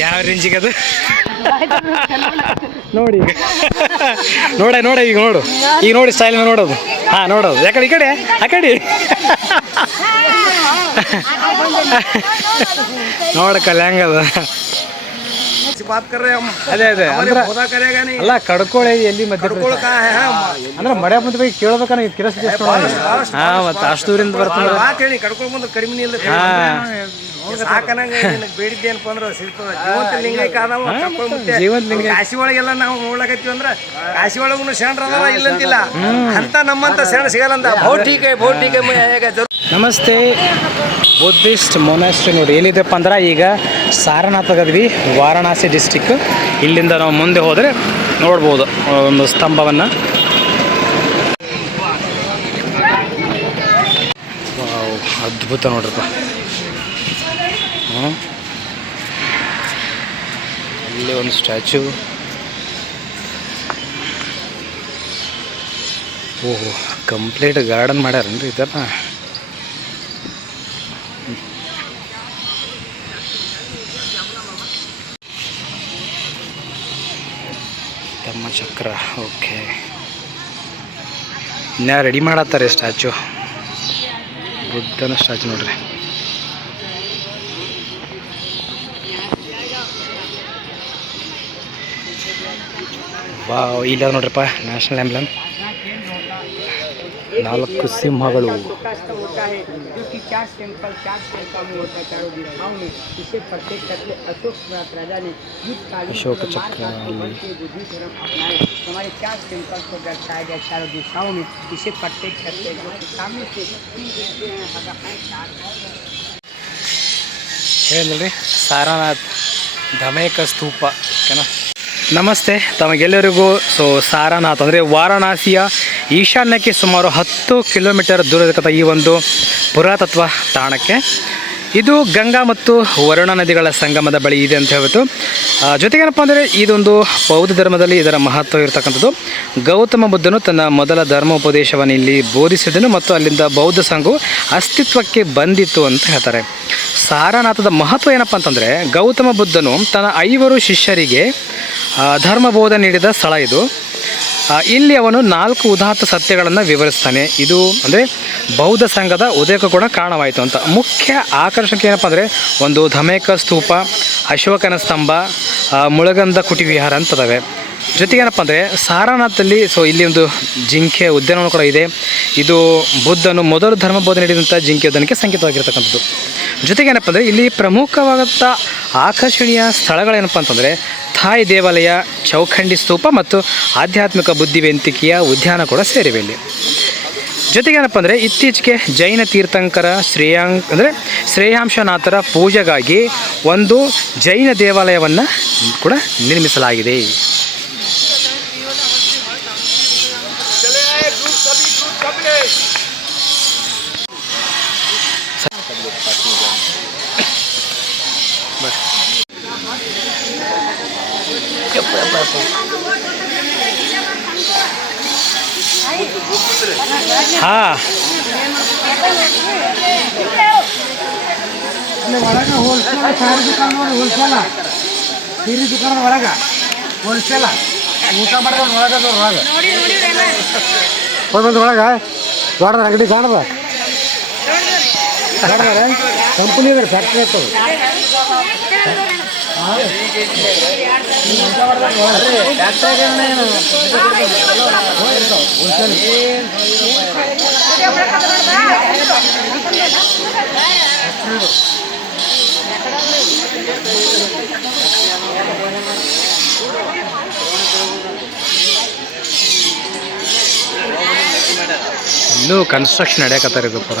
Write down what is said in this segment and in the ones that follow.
ಯಾವ ರೇಂಜಿಗೆ ಅದು? ನೋಡಿ. ನೋಡ ನೋಡ ಈಗ ನೋಡು. ಈಗ ನೋಡಿ ಸ್ಟೈಲ್ ನೋಡೋದು. ಹಾ ನೋಡೋದು. ಯಾಕಡೆ ಈ ಕಡೆ? ಆ ಕಡೆ. ನೋಡಕ್ಕಲ್ಲ ಹೆಂಗದ बात कर रहे हैं हम ಅದೇ ಅದೇ हमारे ಅಂದ್ರೆ खुदा करेगा नहीं ಅಲ್ಲ ಕಡ್ಕೊಳ್ಳಿ ಎಲ್ಲಿ ಮಧ್ಯ कड़कोल कहाँ है हम ಅಂದ್ರೆ ಮಡ್ಯ ಮುಂದೆ ಬಗ್ಗೆ ಕೇಳ್ಬೇಕನ್ನ ಇದು ಕಿರಸ್ತಿ ಹಾ ಮತ್ತೆ ಅಷ್ಟು ದೂರಿಂದ ಬರ್ತಾರೆ ಮಾತು ಹೇಳಿ ಕಡ್ಕೊಳ್ ಮುಂದೆ ಕಡಿಮೆ ಇಲ್ಲ ಹಾ ಸಾಕನಂಗ ನಿನಗೆ ಬೇಡಿದ್ದೇನಪ್ಪ ಅಂದ್ರೆ ಸಿಗ್ತದ ಜೀವಂತ ಲಿಂಗೈಕ ಅದಾವ ಕಡ್ಕೊಳ್ ಮುತ್ತೆ ಜೀವಂತ ಲಿಂಗೈಕ. ಕಾಶಿ ಒಳಗೆಲ್ಲ ನಾವು ನೋಡ್ಲಕತ್ತೀವಿ ಅಂದ್ರ ಕಾಶಿ ಒಳಗೂ ಶರಣರ ಅದಾವ ಇಲ್ಲಂತಿಲ್ಲ ಅಂತ ನಮ್ಮಂತ ಶರಣ ಸಿಗಲ್ಲಂದ ಭೌಟಿಕ ಭೌಟಿಕ ನಮಸ್ತೆ. ಬುದ್ಧಿಸ್ಟ್ ಮೊನಾಸ್ಟ್ರಿ ನೋಡಿ ಎಲ್ಲಿದೆಪ್ಪ ಅಂದ್ರೆ ಈಗ ಸಾರನಾಥಗದ್ವಿ ವಾರಣಾಸಿ ಡಿಸ್ಟಿಕ್ ಇಲ್ಲಿಂದ ನಾವು ಮುಂದೆ ಹೋದರೆ ನೋಡ್ಬೋದು ಒಂದು ಸ್ತಂಭವನ್ನು. ಅದ್ಭುತ ನೋಡ್ರಪ್ಪ. ಇಲ್ಲಿ ಒಂದು ಸ್ಟ್ಯಾಚು. ಓಹೋ, ಕಂಪ್ಲೀಟ್ ಗಾರ್ಡನ್ ಮಾಡ್ಯಾರನ್ರಿ ಇದೆಲ್ಲ ತಮ್ಮ ಚಕ್ರ, ಓಕೆ. ಇನ್ಯಾ ರೆಡಿ ಮಾಡತ್ತಾರೆ ಸ್ಟ್ಯಾಚು ಬುದ್ಧನ ಸ್ಟ್ಯಾಚು ನೋಡ್ರಿ. ವಾವ್ ಇಲ್ಲ ನೋಡ್ರಪ್ಪ ನ್ಯಾಷನಲ್ ಆ್ಯಂಬ್ಲನ್ ನಾಲ್ಕು ಸಿಂಹಗಳು होता है जो कि चार टेम्पल चार टेम्पल में होता है चारों दिशाओं में इसे प्रत्येक करके अशोक राजा ने युद्ध काल अशोक चक्र के बुद्धि धर्म अपनाए हमारे चार टेम्पल को दर्शाया गया चारों दिशाओं में इसे प्रत्येक करते जो कि सामने से तीन देखते हैं अगर हैं चार ಹೇಳಿದ್ರಿ ಸಾರನಾಥ್ ಧಮೇಕ ಸ್ತೂಪ ಓಕೆನಾ ನಮಸ್ತೆ ತಮಗೆಲ್ಲರಿಗೂ ಸೊ ಸಾರನಾಥ್ ಅಂದರೆ ವಾರಣಾಸಿಯ ಈಶಾನ್ಯಕ್ಕೆ ಸುಮಾರು ಹತ್ತು ಕಿಲೋಮೀಟರ್ ದೂರದಕ್ಕಂಥ ಈ ಒಂದು ಪುರಾತತ್ವ ತಾಣಕ್ಕೆ. ಇದು ಗಂಗಾ ಮತ್ತು ವರುಣ ನದಿಗಳ ಸಂಗಮದ ಬಳಿ ಇದೆ ಅಂತ ಹೇಳ್ಬಿಟ್ಟು ಜೊತೆಗೇನಪ್ಪ ಅಂದರೆ ಇದೊಂದು ಬೌದ್ಧ ಧರ್ಮದಲ್ಲಿ ಇದರ ಮಹತ್ವ ಇರತಕ್ಕಂಥದ್ದು. ಗೌತಮ ಬುದ್ಧನು ತನ್ನ ಮೊದಲ ಧರ್ಮೋಪದೇಶವನ್ನು ಇಲ್ಲಿ ಬೋಧಿಸಿದನು ಮತ್ತು ಅಲ್ಲಿಂದ ಬೌದ್ಧ ಸಂಘವು ಅಸ್ತಿತ್ವಕ್ಕೆ ಬಂದಿತ್ತು ಅಂತ ಹೇಳ್ತಾರೆ. ಸಾರನಾಥದ ಮಹತ್ವ ಏನಪ್ಪ ಅಂತಂದರೆ, ಗೌತಮ ಬುದ್ಧನು ತನ್ನ ಐವರು ಶಿಷ್ಯರಿಗೆ ಧರ್ಮಬೋಧ ನೀಡಿದ ಸ್ಥಳ ಇದು. ಇಲ್ಲಿ ಅವನು ನಾಲ್ಕು ಉದಾತ್ತ ಸತ್ಯಗಳನ್ನು ವಿವರಿಸ್ತಾನೆ. ಇದು ಅಂದರೆ ಬೌದ್ಧ ಸಂಘದ ಉದಯಕ್ಕೆ ಕೂಡ ಕಾರಣವಾಯಿತು ಅಂತ. ಮುಖ್ಯ ಆಕರ್ಷಣೆ ಏನಪ್ಪ ಅಂದರೆ ಒಂದು ಧಮೇಕ ಸ್ತೂಪ, ಅಶೋಕನ ಸ್ತಂಭ ಮುಳಗಂಧ ಕುಟಿ ವಿಹಾರ ಅಂತದವೆ ಜೊತೆಗೆ ಏನಪ್ಪ ಅಂದರೆ ಸಾರನಾಥಲ್ಲಿ ಸೊ ಇಲ್ಲಿ ಒಂದು ಜಿಂಕೆ ಉದ್ಯಾನವನ ಕೂಡ ಇದೆ. ಇದು ಬುದ್ಧನು ಮೊದಲು ಧರ್ಮ ಬೋಧನೆ ನೀಡಿದಂಥ ಜಿಂಕೆ ಉದ್ಯಾನಕ್ಕೆ ಸಂಕೇತವಾಗಿರ್ತಕ್ಕಂಥದ್ದು. ಜೊತೆಗೆ ಏನಪ್ಪ ಅಂದರೆ ಇಲ್ಲಿ ಪ್ರಮುಖವಾದಂಥ ಆಕರ್ಷಣೀಯ ಸ್ಥಳಗಳೇನಪ್ಪ ಅಂತಂದರೆ ಥಾಯ್ ದೇವಾಲಯ, ಚೌಖಂಡಿ ಸ್ತೂಪ ಮತ್ತು ಆಧ್ಯಾತ್ಮಿಕ ಬುದ್ಧಿವಂತಿಕೆಯ ಉದ್ಯಾನ ಕೂಡ ಸೇರಿವೆ ಇಲ್ಲಿ. ಜೊತೆಗೆ ಏನಪ್ಪ ಅಂದರೆ ಇತ್ತೀಚೆಗೆ ಜೈನ ತೀರ್ಥಂಕರ ಶ್ರೇಯಾಂಕ್ ಅಂದರೆ ಶ್ರೇಯಾಂಶನಾಥರ ಪೂಜೆಗಾಗಿ ಒಂದು ಜೈನ ದೇವಾಲಯವನ್ನು ಕೂಡ ನಿರ್ಮಿಸಲಾಗಿದೆ. ಹಾಂ. ಒಳಗ ಹೋಲ್ಸೇಲ್ ಸಾರಿ ದುಕಾನ ನೋಡಿ ಹೋಲ್ಸೇಲ ಸೀರೆ ಒಳಗ ಹೋಲ್ಸೇಲ ಊಟ ಮಾಡಿದ್ರೆ ಒಳಗದ ಒಳಗ ಹೋಗಿ ಒಳಗ ದೊಡ್ಡದ ಅಂಗಡಿ ಕಾಣದ. ಕಂಪನಿ ಅದ್ರ ಫ್ಯಾಕ್ಟ್ರಿ ಇರ್ತದೆ ಇನ್ನೂ ಕನ್ಸ್ಟ್ರಕ್ಷನ್ ನಡೆಯಕತ್ತಾರ ಇದು ಪೂರ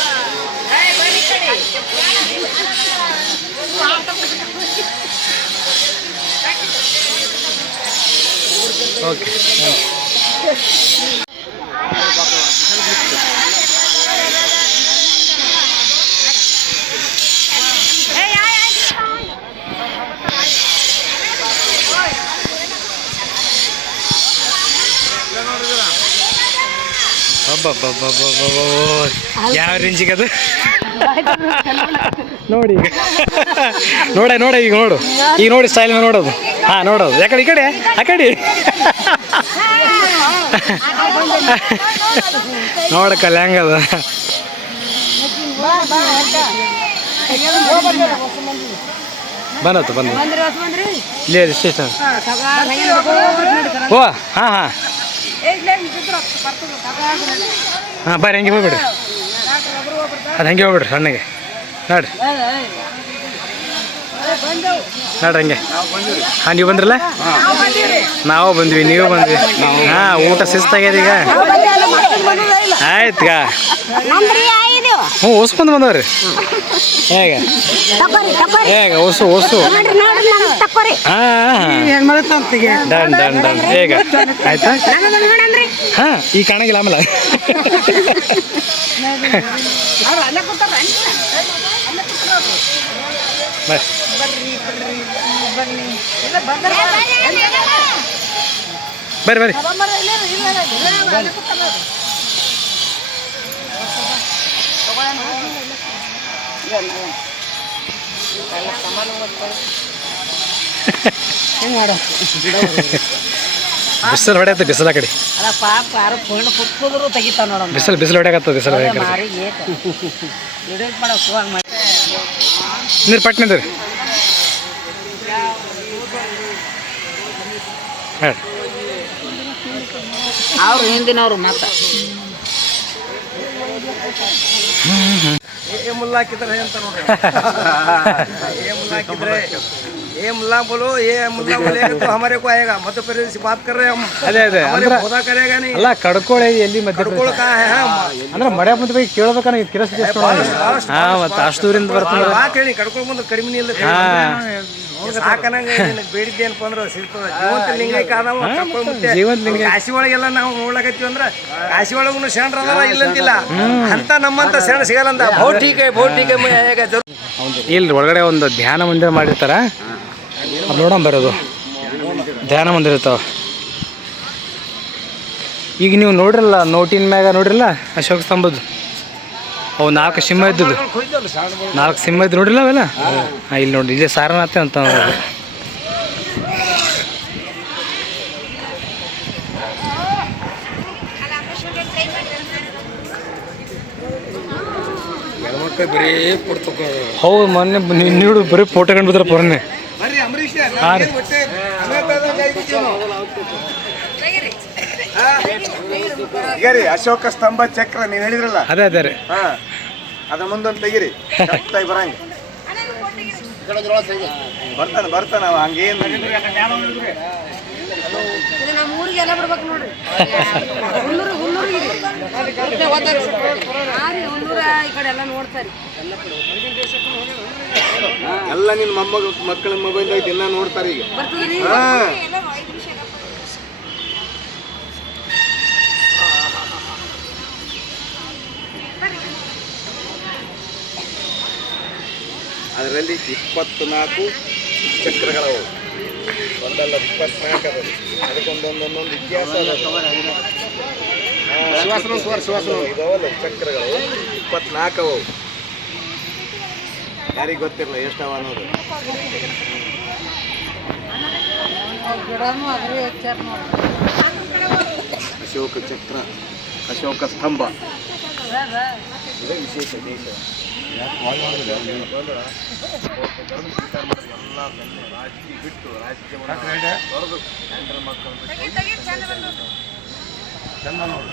ಅಬ್ಬಬ್ಬಬ್ಬಬ್ಬಬ್ಬಬ್ಬ. ಯಾವ ರೇಂಜಿಗೆ ಅದು? ನೋಡಿ. ಈಗ ನೋಡ ನೋಡ ಈಗ ನೋಡು. ಈಗ ನೋಡಿ ಸ್ಟೈಲ್ ನೋಡೋದು. ಹಾ ನೋಡೋದು. ಯಾಕಡೆ ಈ ಕಡೆ ಆ ಕಡೆ. ನೋಡಕ್ಕಲ್ಲ ಹೆಂಗದ? ಬಂದತ್ತು, ಬಂದ. ಇಲ್ಲೇ ಸ್ಟೇಷನ್ ಓ, ಹಾಂ ಹಾಂ. ಹಾಂ ಬರ್ರಿ ಹಂಗೆ ಹೋಗ್ಬಿಡ್ರಿ ಅದು ಹಂಗೆ ಹೋಗ್ಬಿಡ್ರಿ, ಸಣ್ಣಗೆ. ನೋಡ್ರಿ. ನೋಡ್ರಿ ಹಂಗೆ. ಹಾಂ, ನೀವು ಬಂದ್ರಲ್ಲ? ನಾವು ಬಂದ್ವಿ, ನೀವು ಬಂದ್ವಿ. ಹಾಂ, ಊಟ ಶಿಸ್ತಾಗ್ಯದ ಈಗ? ಆಯ್ತು ಹ್ಞೂ ಹೊಸ್ಕೊಂಡ್ ಬಂದವ್ರಿ. ಹೇಗೆ? ಹೇಗೆ ಹೊಸು ಹೊಸು ಡನ್ ಡನ್ ಡನ್. ಹೇಗ? ಆಯ್ತಾ? ಹಾಂ, ಈ ಕಾಣಂಗಿಲ್ಲ ಆಮೇಲೆ. ಬರ್ರಿ ಬರ್ರಿ ಬಿಸಿಲು ಹೊಡೆಯತ್ತೆ ಬಿಸಿಲ ಕಡೆ. ಅಲ್ಲ ಪಾಪ ಯಾರು ಫೋನ್ ಕುತ್ಕೋದ್ರು ತೆಗಿತಾವ ನೋಡಮ್ಮ. ಬಿಸಿಲು ಬಿಸಿಲು ಹೊಡೆಯಕತ್ತ ಬಿಸಿಲು ನೀರು ಪಟ್ನದ್ರಿ ಅವ್ರು ಹಿಂದಿನವ್ರು ಮಾತ ಮುಲ್ಲಾಕಿದ್ರೆ ಅಂತ ನೋಡ್ರಿ? ಮುಲ್ಲಾಕಿದ್ರೆ ये मुल्ला बोलो ये मुल्ला बोलेगा तो हमारे को आएगा मध्य प्रदेश से बात कर रहे हैं हम ಅದೇ ಅದೇ हमारे ಅಂದ್ರೆ खुदा करेगा नहीं ಅಲ್ಲ ಕಡ್ಕೋಳೆ ಎಲ್ಲಿ ಮಧ್ಯ कड़कोड़ कहाँ है हम ಅಂದ್ರೆ ಮಡ್ಯ ಮುಂದೆ ಬಗ್ಗೆ ಕೇಳ್ಬೇಕನ್ನ ಕಿರಸ್ ಹಾಂ ಮತ್ತು ಅಷ್ಟು ದೂರಿಂದ ಬರ್ತಾರೆ ಮಾತು ಹೇಳಿ ಕಡ್ಕೊಂಡು ಬಂದು ಕಡಿಮೆ ಇಲ್ಲ ಹಾಂ ಸಾಕನಂಗ ನಿನಗೆ ಬೇಡಿದ್ದೆ ಏನಪ್ಪ ಅಂದ್ರೆ ಸಿಗ್ತದ ಜೀವಂತ ಲಿಂಗೈಕ ಅದಾವ ಕರ್ಕೊಂಡ್ ಮುಟ್ಟೆ. ಜೀವಂತ ಲಿಂಗೈಕ. ಕಾಶಿ ಒಳಗೆಲ್ಲ ನಾವು ನೋಡ್ಲಕತ್ತೀವಿ ಅಂದ್ರ ಕಾಶಿ ಒಳಗೂ ಶರಣರ ಅದಾರ ಇಲ್ಲಂತಿಲ್ಲ ಅಂತ ನಮ್ಮಂತ ಶರಣ ಸಿಗಲ್ಲ ಅಂತ ಭೌಟಿಕ ಭೌಟಿಕ ಇಲ್ಲಿ ಒಳಗಡೆ ಒಂದು ಧ್ಯಾನ ಮಂದಿರ ಮಾಡಿರ್ತಾರ ಅದು ನೋಡೋಣ ಬರೋದು ಧ್ಯಾನ ಮಂದಿರ ಇರ್ತಾವ. ಈಗ ನೀವು ನೋಡ್ರಲ್ಲ ನೋಟಿನ ಮ್ಯಾಗ ನೋಡ್ರಲ್ಲ ಅಶೋಕ ಸ್ತಂಭದ್ದು? ಅವು ನಾಲ್ಕು ಸಿಂಹ ಇದ್ದದ್ದು. ನಾಲ್ಕು ಸಿಂಹ ಇದ್ದು ನೋಡಿಲ್ಲ ಅವೆಲ್ಲ? ಹಾಂ ಇಲ್ಲಿ ನೋಡಿ ಇಲ್ಲೇ ಸಾರನಾಥ ಅಂತ ಹೌದು ಮೊನ್ನೆ ನೀಡು ಬರೀ ಫೋಟೋ ಕಂಡು ಪೊರನೆ ಅಂಬರೀಷ್ ಹಾಂ ರೀ. ಅಶೋಕ ಸ್ತಂಭ ಚಕ್ರ ನೀವು ಹೇಳಿದ್ರಲ್ಲ? ಅದೇ ಅದೇ ರೀ. ಹಾ. ಅದ ಮುಂದೊಂದು ತೆಗಿರಿ. ಕರೆಕ್ಟಾಗಿ ಬರಂಗ. ಬರ್ತಾನೆ ಬರ್ತಾನ ಅವ ಹಂಗೇನು ನಮ್ಮ ಊರಿಗೆಲ್ಲ ಬಿಡ್ಬೇಕು ನೋಡ್ರಿ. ಹುಲ್ಲೂರು ಹುಲ್ಲೂರು ಹಾಂ ಹುಲ್ಲೂರ ಈ ಕಡೆ ಎಲ್ಲ ನೋಡ್ತಾರೆ. ಎಲ್ಲ ನಿನ್ನ ಮೊಮ್ಮಗ ಮಕ್ಕಳ ಮೊಬೈಲ್ದಾಗ ದಿನ ನೋಡ್ತಾರೆ ಈಗ. ಅದರಲ್ಲಿ ಇಪ್ಪತ್ತು ಅದರಲ್ಲಿ ಇಪ್ಪತ್ನಾಲ್ಕು ಚಕ್ರಗಳವು ಒಂದಲ್ಲ ರಿಕ್ವೆಸ್ಟ್ ಮಾಡ್ಕೋದು ಅದಕ್ಕೊಂದೊಂದೊಂದೊಂದು ಇತಿಹಾಸ ಇದಾವಲ್ಲ ಚಕ್ರಗಳು. ಇಪ್ಪತ್ನಾಲ್ಕು ಅವು. ಯಾರಿಗೆ ಗೊತ್ತಿರಲ್ಲ ಅನ್ನೋದು ಅದ್ರಿ ಹೆಚ್ಚಾರ ನೋಡ್ರಿ ಅಶೋಕ ಚಕ್ರ ಅಶೋಕ ಸ್ತಂಭ. ಇದೇ ವಿಶೇಷ ದೇಶ. ಎಲ್ಲ ಬೆನ್ನೆ ರಾಜಕೀಯ ಬಿಟ್ಟು ರಾಜಕೀಯವನ್ನು ತೊರೆದು ಹೆಂಡ್ರ ಮಕ್ಕಳು ಚೆಂದ ನೋಡಿ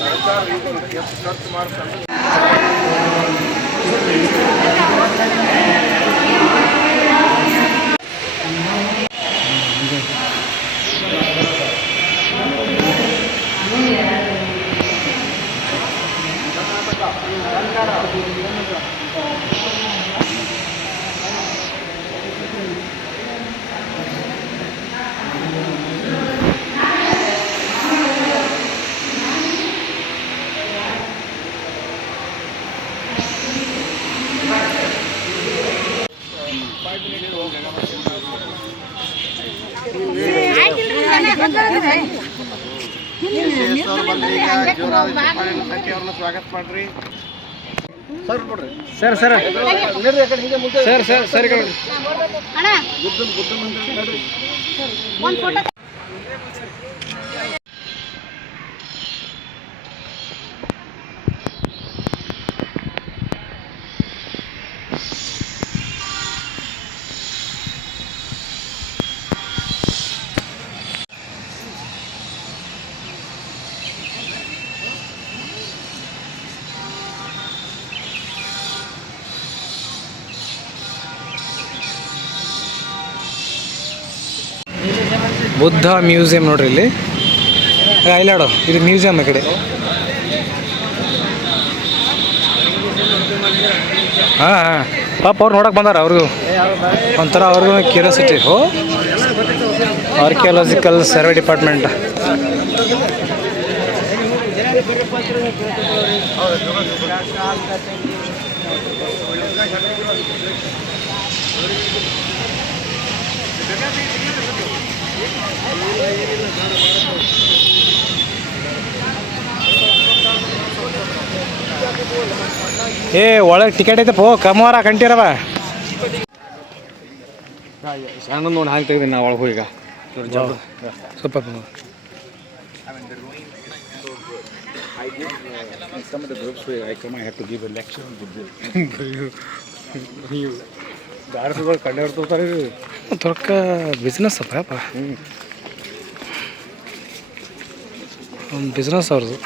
ಸರ್ಕಾರ ಎಷ್ಟು ಖರ್ಚು ಮಾಡ್ತಾರೆ ಸ್ವಾಗತ ಮಾಡ್ರಿ sir sir sir sir sir ಈ ಕಡೆ ಬುದ್ಧ ಮ್ಯೂಸಿಯಂ ನೋಡ್ರಿ ಇಲ್ಲಿ. ಐಲಾಡು, ಇದು ಮ್ಯೂಸಿಯಂ ಈ ಕಡೆ. ಹಾಂ ಹಾಂ. ಪಾಪ ಅವ್ರು ನೋಡಕ್ಕೆ ಬಂದಾರ ಅವ್ರಿಗೂ. ಒಂಥರ ಅವ್ರಿಗೂ ಕ್ಯೂರಿಯಾಸಿಟಿ ಹೋ ಆರ್ಕಿಯಾಲಜಿಕಲ್ ಸರ್ವೆ ಡಿಪಾರ್ಟ್ಮೆಂಟ್ ಏ ಒಳಗೆ ಟಿಕೆಟ್ ಐತೆ ಪೋ ಕಮ್ಮವಾರ ಕಂಟಿರವ. ಸಣ್ಣ ನೋಡಿ ಹಾಗೆ ತೆಗ್ದೀನಿ ನಾ ಒಳಗೆ ಈಗ. ಸ್ವಲ್ಪ Some of the groups where I come, I have to give a lecture on Buddhism. ಭಾರತದೊಳಗೆ ಕಂಡು ಹಿಡ್ತಾರೆ ತೊರಕ ಬಿಸ್ನೆಸ್ ಅಪ್ಪ ಒಂದು ಬಿಸ್ನೆಸ್ ಅವ್ರದ್ದು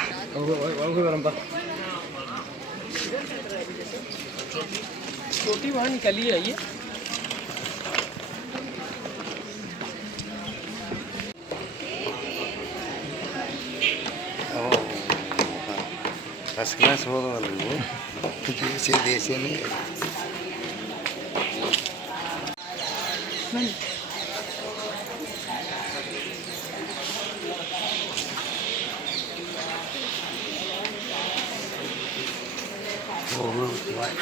ಫಸ್ಟ್ ಕ್ಲಾಸ್ ಹೋದವಲ್ಲ ನೀವು ದೇಶ ದೇಶನೇ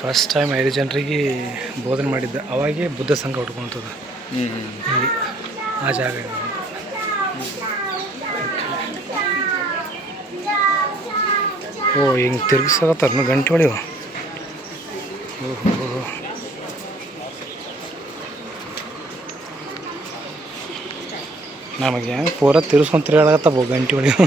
ಫಸ್ಟ್ ಟೈಮ್ ಐದು ಜನರಿಗೆ ಬೋಧನೆ ಮಾಡಿದ್ದ. ಅವಾಗೆ ಬುದ್ಧ ಸಂಘ ಹುಟ್ಕೊಂತದ. ಇಲ್ಲಿ ಆ ಜಾಗ ಇದು. ಓ ಹಿಂಗೆ ತಿರ್ಗಿಸಾಕತ್ತಾರ ಗಂಟೆ ಹೊಡಿವು ಓಹೋ. ನಮಗೆ ಪೂರ ತಿರ್ಸ್ಕೊಂಡು ತಿರುಗಾಡಕತ್ತವ ಗಂಟೆ ಹೊಡಿವು